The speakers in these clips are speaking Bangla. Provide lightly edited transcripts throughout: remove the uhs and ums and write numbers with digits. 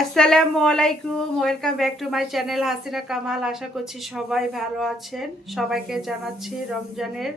আসসালামু আলাইকুম, welcome back to my channel Hasina Kamal. আশা করছি সবাই ভালো আছেন। সবাইকে জানাচ্ছি রমজানের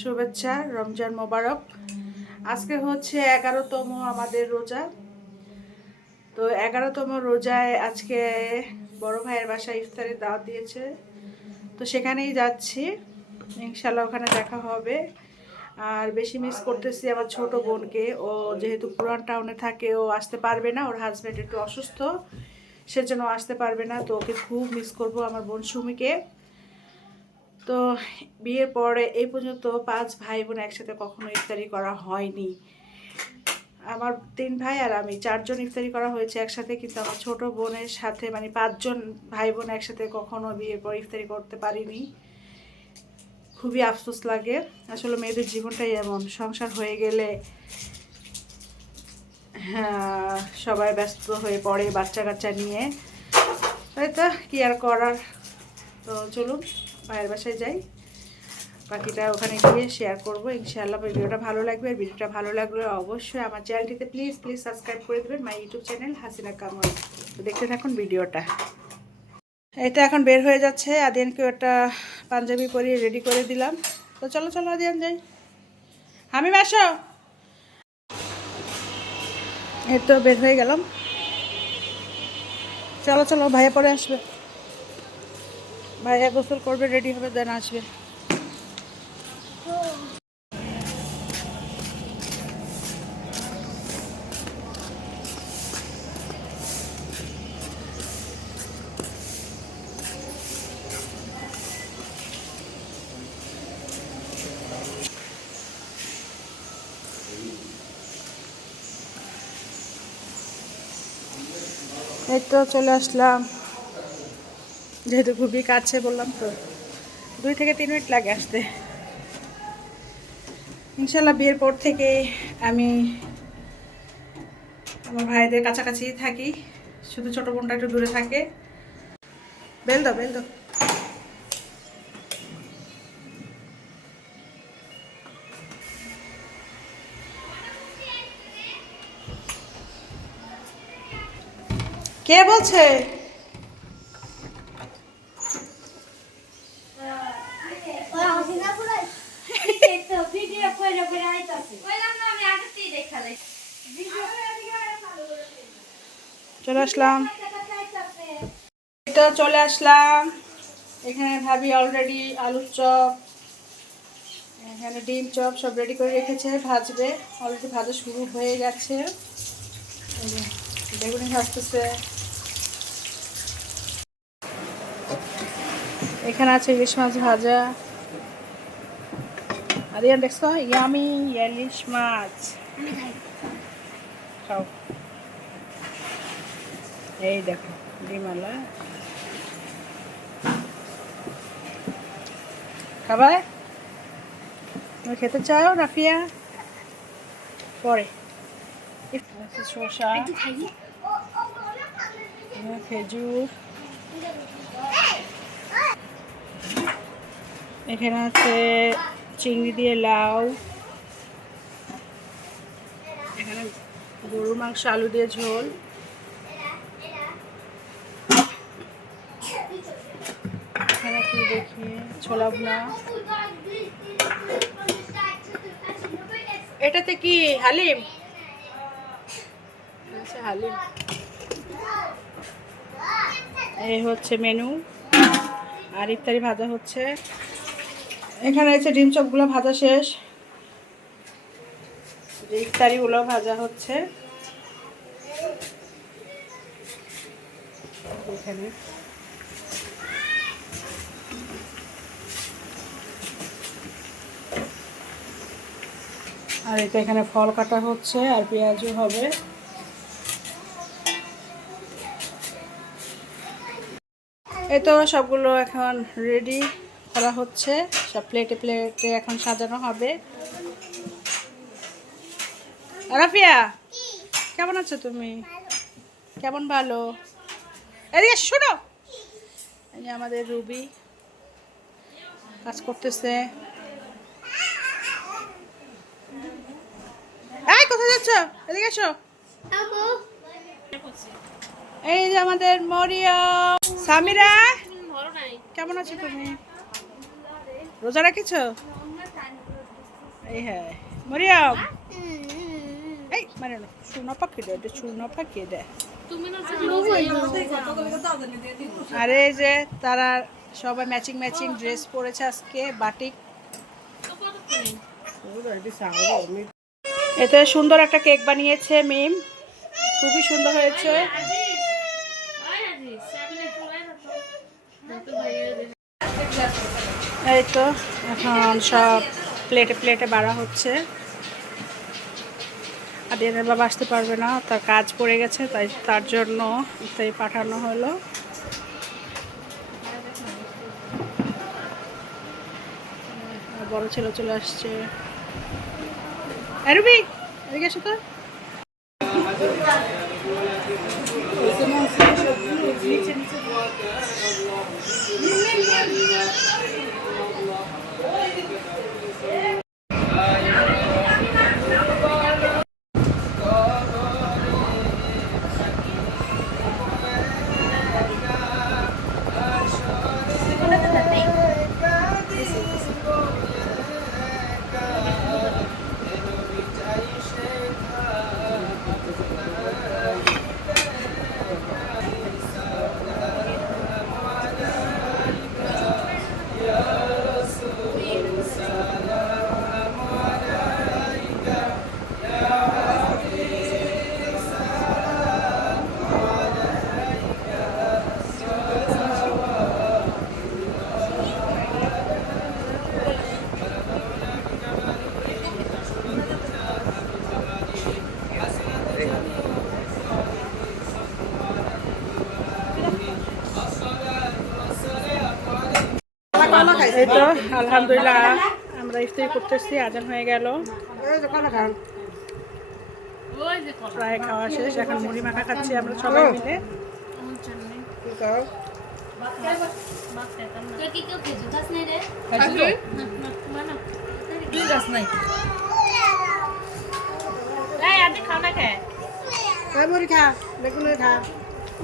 শুভেচ্ছা, রমজান মোবারক। আজকে হচ্ছে 11তম আমাদের রোজা। তো 11তম রোজায় আজকে বড় ভাইয়ের বাসায় ইফতারের দাওয়াত দিয়েছে, তো সেখানেই যাচ্ছি। ইনশাল্লাহ ওখানে দেখা হবে। আর বেশি মিস করতেছি আমার ছোট বোনকে। ও যেহেতু পুরান টাউনে থাকে, ও আসতে পারবে না, ওর হাজব্যান্ড একটু অসুস্থ, সেজন্য আসতে পারবে না। তো ওকে খুব মিস করব, আমার বোন সুমিকে। তো বিয়ের পরে এই পর্যন্ত 5 ভাই বোন একসাথে কখনো ইফতারি করা হয়নি। আমার 3 ভাই আর আমি 4 জন ইফতারি করা হয়েছে একসাথে, কিন্তু আমার ছোট বোনের সাথে মানে 5 জন ভাই বোন একসাথে কখনো বিয়ের পর ইফতারি করতে পারিনি। খুবই আফসোস লাগে। আসলে মেয়েদের জীবনটাই এমন, সংসার হয়ে গেলে হ্যাঁ সবাই ব্যস্ত হয়ে পড়ে বাচ্চা কাচ্চা নিয়ে, তাই তো কি আর করার। তো চলুন ভাইয়ের বাসায় যাই, বাকিটা ওখানে গিয়ে শেয়ার করবো ইনশাআল্লাহ। ভিডিওটা ভালো লাগবে, আর ভিডিওটা ভালো লাগলে অবশ্যই আমার চ্যানেলটিতে প্লিজ সাবস্ক্রাইব করে দেবেন, my YouTube channel Hasina Kamal. তো দেখতে থাকুন ভিডিওটা। এটা এখন বের হয়ে যাচ্ছে। আদিয়ানকে একটা পাঞ্জাবি পরিয়ে রেডি করে দিলাম। তো চলো চলো আদিয়ান যাই। আমি আসো। এই তো বের হয়ে গেলাম। চলো চলো, ভাইয়া পরে আসবে। ভাইয়া গোসল করবে, রেডি হবে, দেন আসবে। এই তো চলে আসলাম। যেহেতু খুবই কাছে বললাম, তো 2 থেকে 3 মিনিট লাগে আসতে। ইনশাল্লাহ বিয়ের পর থেকে আমি আমার ভাইদের কাছাকাছি থাকি, শুধু ছোট বোনটা একটু দূরে থাকে। বেল দাও বেল দাও। কে বলছে? চলে আসলাম, এটা চলে আসলাম। এখানে ভাবি অলরেডি আলুর চপ, এখানে ডিম চপ সব রেডি করে রেখেছে, ভাজবে। অলরেডি ভাজা শুরু হয়ে গেছে। বেগুনি ভাজতেছে। এখানে আছে ইলিশ মাছ ভাজা। আরিয়ান দেখছো, ইয়ামি ইলিশ মাছ। খাও। এই দেখো ডিমালা খাবার। তুমি খেতে চাও রাফিয়া? পরে শসা, খেজুর, এখানে আছে চিংড়ি দিয়ে লাউ, এখানে গরুর মাংস আলু দিয়ে ঝোল, এখানে কি দেখি ছোলা ভুনা। এটাতে কি হালিম? আচ্ছা হালিম। এই হচ্ছে মেনু, আর ইফতারি ভাজা হচ্ছে। এখানে আছে ডিম চপগুলো ভাজা শেষ, ইফতারিগুলো ভাজা হচ্ছে এখানে। আর এটা এখানে ফল কাটা হচ্ছে, আর পেঁয়াজও হবে। এই তো সবগুলো এখন রেডি করা হচ্ছে, সব প্লেটে প্লেটে এখন সাজানো হবে। রাফিয়া কেমন আছো তুমি? কেমন? ভালো। এদিকে শোনো, এই যে আমাদের রুবি কাজ করতেছে। এই কোথায় যাচ্ছ? এদিকে এসো। এই যে আমাদের মরিয়ম। সামিরা কেমন আছো তুমি? রোজা রাখিছো? এই হ্যাঁ মরিয়ম, এই মানে শোনা পাখি দে, এটা শোনা পাখি দে। আর এই যে তারা সবাই ম্যাচিং ম্যাচিং ড্রেস পরেছে আজকে, বাটিক। এতে সুন্দর একটা কেক বানিয়েছে মিম, খুবই সুন্দর হয়েছে। এই তো এখন সব প্লেটে প্লেটে বাড়া হচ্ছে। আর দিনের বাবা আসতে পারবে না, তার কাজ পড়ে গেছে, তাই তার জন্য তাই পাঠানো হলো। বড় ছেলে চলে আসছে। রুবি এদিকে এসো তো। এই তো আলহামদুলিল্লাহ আমরা ইফতারি করতেছি, আজান হয়ে গেল, প্রায় খাওয়া শেষ। এখন মুড়ি মাখা খাচ্ছি আমরা সবাই মিলে।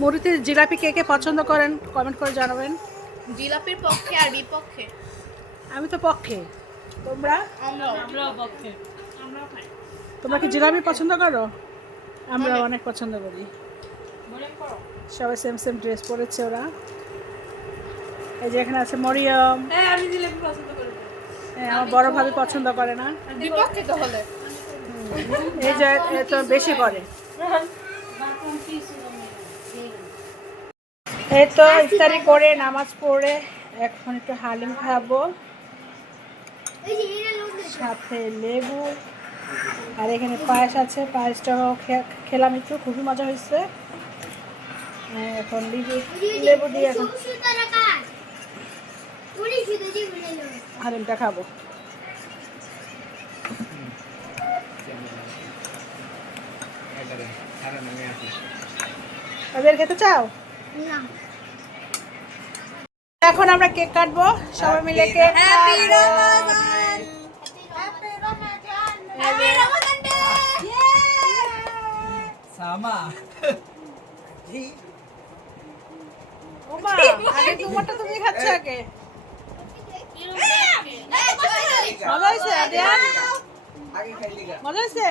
মুড়িতে জিলাপি কে কে পছন্দ করেন কমেন্ট করে জানাবেন। জিলাপির পক্ষে আর বিপক্ষে? আমি তো পক্ষে, তোমরা? আমরাও পক্ষে। আমরাও খাই। তোমরা কি জিলাপি পছন্দ করো? আমরা অনেক পছন্দ করি। সবাই সেম সেম ড্রেস পরেছে ওরা। এই যে এখানে আছে মরিয়ম। হ্যাঁ আমি জিলাপি পছন্দ করি। হ্যাঁ আমার বড় ভাবি পছন্দ করে না। বিপক্ষে তো হলে এই যে তো বেশি করে। এই তো ইফতারি করে নামাজ পড়ে এখন একটু হালিম খাবো, সাথে লেবু, আর এখানে পায়েস আছে, পায়েসটাও খেলাম একটু, খুবই মজা হয়েছে। এখন লেবু দিয়ে এখন হালিমটা খাবো। তাদের খেতে চাও? এখন আমরা কেক কাটবো সবাই মিলে। কেক তোমারটা তুমি খাচ্ছ আগে। মজা হয়েছে? মজা হয়েছে?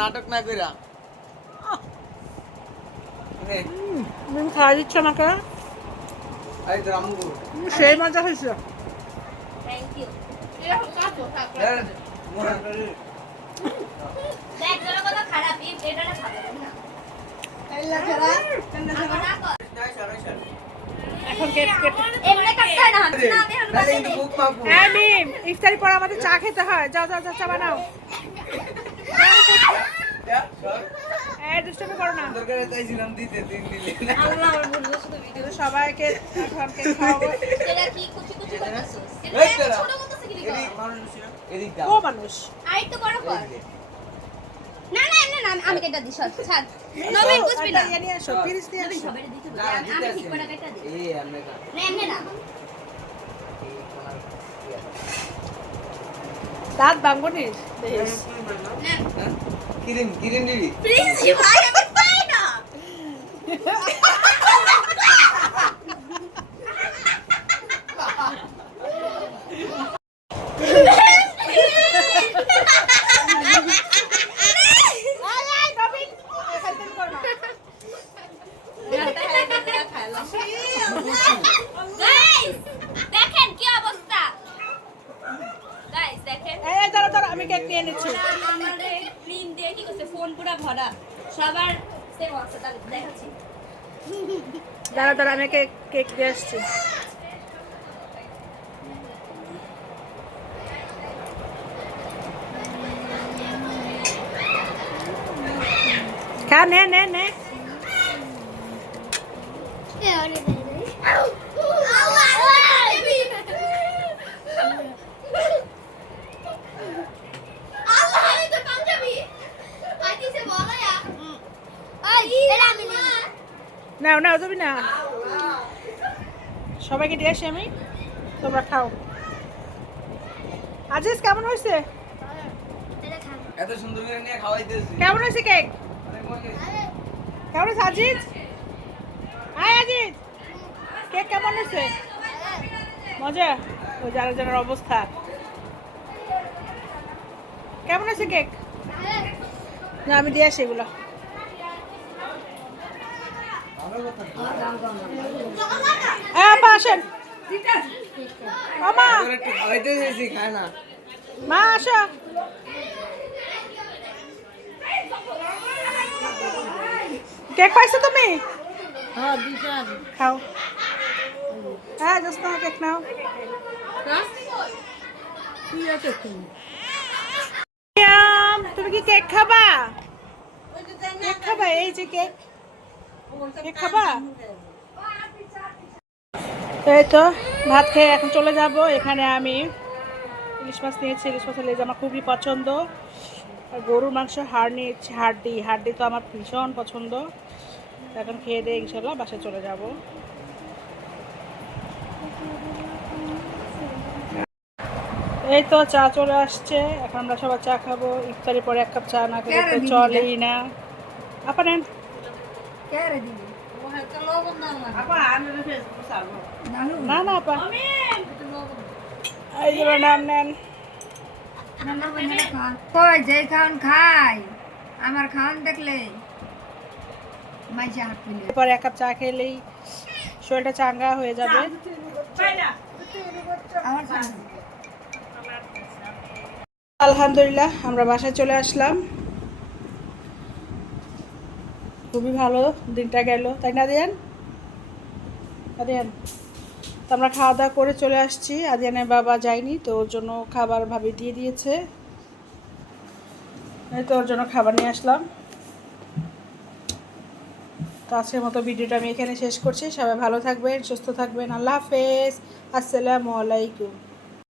নাটক না কইরা তুমি খাওয়া দিচ্ছ আমাকে, সেই মজা হয়েছে। এখন ইফতারি পর আমাদের চা খেতে হয়। যাও যাও চা বানাও। দুষ্টমি করো না। সবাইকে মানুষ না না এমনি না আমি কেটে দিই সব ছাড় নবীন বুঝবি না এনে আসো পিরিস দিয়ে নবীন সবাই দিতে আমি ঠিক করে কেটে দিই এই এমনি না দাঁত ভাঙবো নি দেখিস। কিরিম কিরিম দিবি প্লিজ ভাই আমি পাই না গাইস দেখেন কি অবস্থা গাইস দেখেন এই দাঁড়া দাঁড়া আমি কেক নিয়ে নিচ্ছি। আমাদের ক্লিন দিয়ে কি করছে ফোন পুরো ভরা সবার সেম অবস্থা দেখাচ্ছি দাঁড়া দাঁড়া আমি কেক কেক দিয়ে আসছি। খা নে নে নে। নাও নাও যাবি না, সবাইকে দিয়ে আসি আমি, তোমরা খাও। আজিজ কেমন হয়েছে? এত সুন্দর করে নিয়ে খাওয়াইতেছি কেমন হয়েছে কেক? অনেক মজা হয়েছে। কেমন হয়েছে আজিজ? হাই আজিজ, কেক কেমন হয়েছে? মজা? ওই যারা যারা অবস্থা কেমন হয়েছে কেক? না আমি দিয়ে আসি এগুলো। আপা আসেন। মা তোর একটু খাওয়াইতে চাইছি খায় না মা আসো। কেক পাইছো তুমি? খাও। হ্যাঁ জাস্ট নাও কেক নাও। মিয়াম, তুমি কি কেক খাবা? কেক খাবা? এই যে কেক, কেক খাবা? এই তো ভাত খেয়ে এখন চলে যাব। এখানে আমি ইলিশ মাছ নিয়েছি, ইলিশ মাছের লেজ আমার খুবই পছন্দ। আর গরুর মাংস হাড় নিয়েছি, হাড্ডি তো আমার ভীষণ পছন্দ। এখন খেয়ে দিয়ে ইনশাল্লাহ বাসায় চলে যাব। এই তো চা চলে আসছে, এখন আমরা সবাই চা খাবো। ইফতারের পরে এক কাপ চা না খেলে তো চলেই না। আপা নেন। না না আপা, এই যে নাম নেন। কই যে খাওন খাই আমার খাওন দেখলে মাইসে হাত পেলে পরে এক কাপ চা খেলেই শরীরটা চাঙ্গা হয়ে যাবে। আমার খাওন আলহামদুলিল্লাহ আমরা বাসায় চলে আসলাম। খুবই ভালো দিনটা গেল, তাই না আদিয়ান? আদিয়ান তো আমরা খাওয়া দাওয়া করে চলে আসছি। আদিয়ানের বাবা যায়নি, তো ওর জন্য খাবার ভাবি দিয়ে দিয়েছে। এই তো ওর জন্য খাবার নিয়ে আসলাম। তো আজকের মতো ভিডিওটা আমি এখানে শেষ করছি। সবাই ভালো থাকবেন, সুস্থ থাকবেন। আল্লাহ হাফেজ, আসসালামু আলাইকুম।